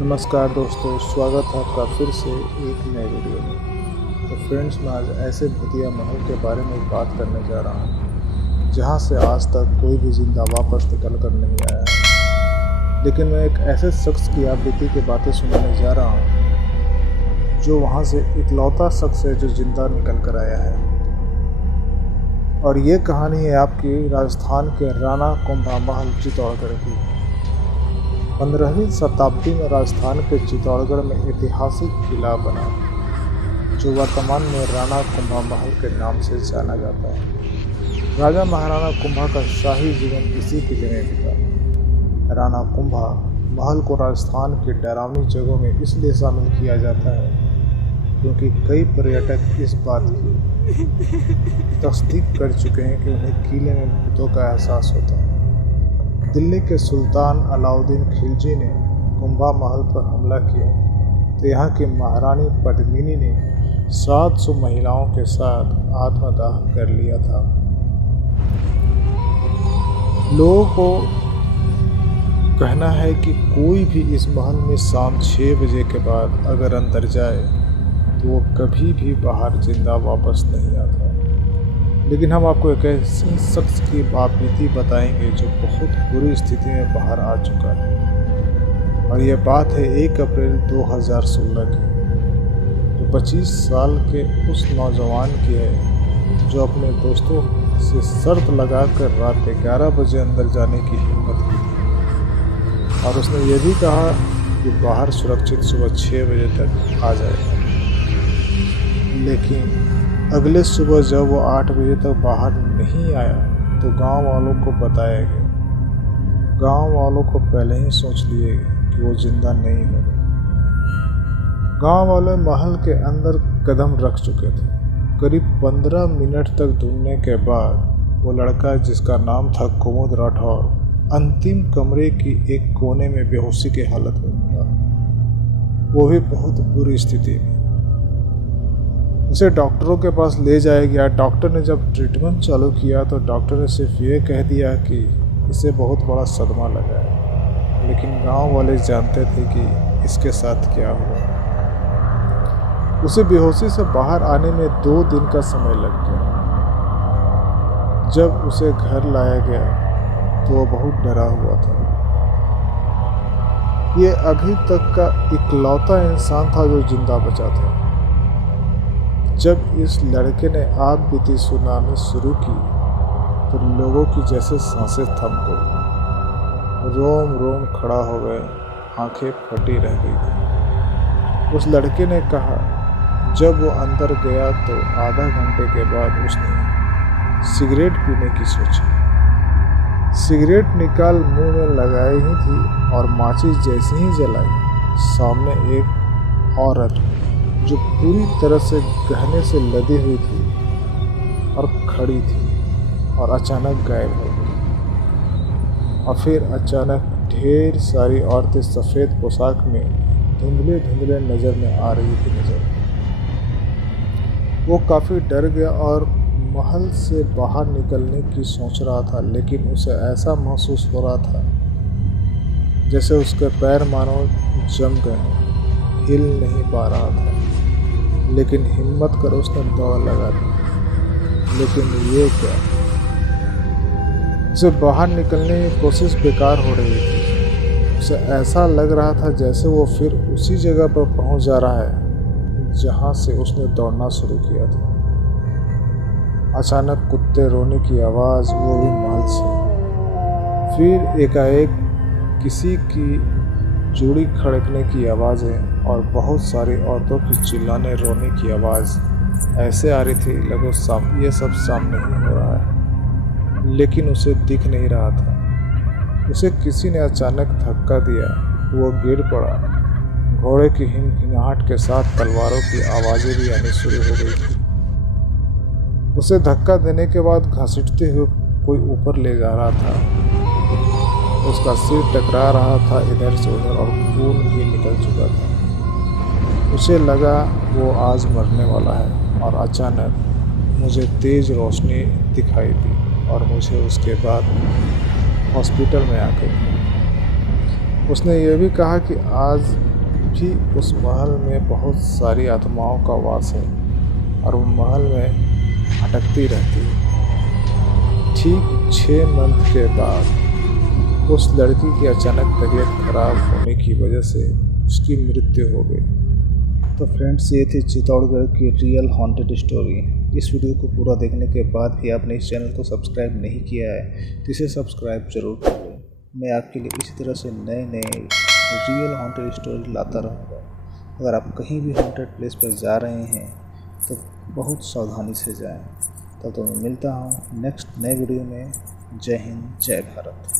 नमस्कार दोस्तों, स्वागत है आपका फिर से एक नए वीडियो में। तो फ्रेंड्स, मैं आज ऐसे भूतिया महल के बारे में बात करने जा रहा हूँ जहाँ से आज तक कोई भी जिंदा वापस निकल कर नहीं आया है। लेकिन मैं एक ऐसे शख्स की आप बीती की बातें सुनाने जा रहा हूँ जो वहाँ से इकलौता शख्स है जो जिंदा निकल कर आया है। और ये कहानी है आपकी राजस्थान के राणा कुंभा महल चित्तौड़गढ़ की। 15वीं शताब्दी में राजस्थान के चित्तौड़गढ़ में ऐतिहासिक किला बना जो वर्तमान में राणा कुंभा महल के नाम से जाना जाता है। राजा महाराणा कुंभा का शाही जीवन इसी किले में बीता। राणा कुंभा महल को राजस्थान की डरावनी जगहों में इसलिए शामिल किया जाता है क्योंकि कई पर्यटक इस बात की तस्दीक कर चुके हैं कि उन्हें किले में भूतों का एहसास होता है। दिल्ली के सुल्तान अलाउद्दीन खिलजी ने कुंभा महल पर हमला किया तो यहाँ की महारानी पद्मिनी ने 700 महिलाओं के साथ आत्मदाह कर लिया था। लोगों को कहना है कि कोई भी इस महल में शाम 6 बजे के बाद अगर अंदर जाए तो वो कभी भी बाहर जिंदा वापस नहीं आता। लेकिन हम आपको एक ऐसे शख्स की बीती बताएंगे जो बहुत बुरी स्थिति में बाहर आ चुका है। और यह बात है 1 अप्रैल 2016 की, जो 25 साल के उस नौजवान की है जो अपने दोस्तों से शर्त लगाकर रात 11 बजे अंदर जाने की हिम्मत की थी। और उसने ये भी कहा कि बाहर सुरक्षित सुबह 6 बजे तक आ जाएगा। लेकिन अगले सुबह जब वो 8 बजे तक बाहर नहीं आया तो गांव वालों को बताया गया। गांव वालों को पहले ही सोच लिए कि वो जिंदा नहीं होगा। गांव वाले महल के अंदर कदम रख चुके थे। करीब 15 मिनट तक ढूंढने के बाद वो लड़का, जिसका नाम था कुमुद राठौर, अंतिम कमरे की एक कोने में बेहोशी की हालत में मिला, वो भी बहुत बुरी स्थिति में। उसे डॉक्टरों के पास ले जाया गया। डॉक्टर ने जब ट्रीटमेंट चालू किया तो डॉक्टर ने सिर्फ ये कह दिया कि इसे बहुत बड़ा सदमा लगा है। लेकिन गांव वाले जानते थे कि इसके साथ क्या हुआ। उसे बेहोशी से बाहर आने में 2 दिन का समय लग गया। जब उसे घर लाया गया तो वो बहुत डरा हुआ था। ये अभी तक का इकलौता इंसान था जो जिंदा बचा था। जब इस लड़के ने आप बीती सुनानी शुरू की तो लोगों की जैसे सांसें थम गई, रोम रोम खड़ा हो गए, आंखें फटी रह गई थी। उस लड़के ने कहा जब वो अंदर गया तो आधा घंटे के बाद उसने सिगरेट पीने की सोची। सिगरेट निकाल मुंह में लगाई ही थी और माचिस जैसे ही जलाई, सामने एक औरत जो पूरी तरह से गहने से लदी हुई थी और खड़ी थी और अचानक गायब हो गई। और फिर अचानक ढेर सारी औरतें सफ़ेद पोशाक में धुंधले धुंधले नज़र में आ रही थी। वो काफ़ी डर गया और महल से बाहर निकलने की सोच रहा था। लेकिन उसे ऐसा महसूस हो रहा था जैसे उसके पैर मानो जम गए, हिल नहीं पा रहा था। लेकिन हिम्मत कर उसने दौड़ लगा दी। लेकिन ये क्या, उसे बाहर निकलने की कोशिश बेकार हो रही थी। उसे ऐसा लग रहा था जैसे वो फिर उसी जगह पर पहुंच जा रहा है जहां से उसने दौड़ना शुरू किया था। अचानक कुत्ते रोने की आवाज़, वो भी महल से। फिर एकाएक किसी की चूड़ी खड़कने की आवाज़ें और बहुत सारी औरतों की चिल्लाने रोने की आवाज़ ऐसे आ रही थी लगभग ये सब सामने ही हो रहा है। लेकिन उसे दिख नहीं रहा था। उसे किसी ने अचानक धक्का दिया, वो गिर पड़ा। घोड़े की हिनहिनाहट के साथ तलवारों की आवाज़ें भी आनी शुरू हो गई थी। उसे धक्का देने के बाद घसीटते हुए कोई ऊपर ले जा रहा था। उसका सिर टकरा रहा था इधर से उधर और खून भी निकल चुका था। उसे लगा वो आज मरने वाला है। और अचानक मुझे तेज़ रोशनी दिखाई दी और मुझे उसके बाद हॉस्पिटल में आ गई। उसने यह भी कहा कि आज भी उस महल में बहुत सारी आत्माओं का वास है और वो महल में भटकती रहती है। ठीक 6 मंथ के बाद उस लड़की की अचानक तबीयत खराब होने की वजह से उसकी मृत्यु हो गई। तो फ्रेंड्स, ये थी चित्तौड़गढ़ की रियल हॉन्टेड स्टोरी। इस वीडियो को पूरा देखने के बाद भी आपने इस चैनल को सब्सक्राइब नहीं किया है तो इसे सब्सक्राइब जरूर कर लें। मैं आपके लिए इसी तरह से नए नए रियल हॉन्टेड स्टोरी लाता रहूँगा। अगर आप कहीं भी हॉन्टेड प्लेस पर जा रहे हैं तो बहुत सावधानी से जाएं। तब तो मैं मिलता हूँ नेक्स्ट नए वीडियो में। जय हिंद, जय भारत।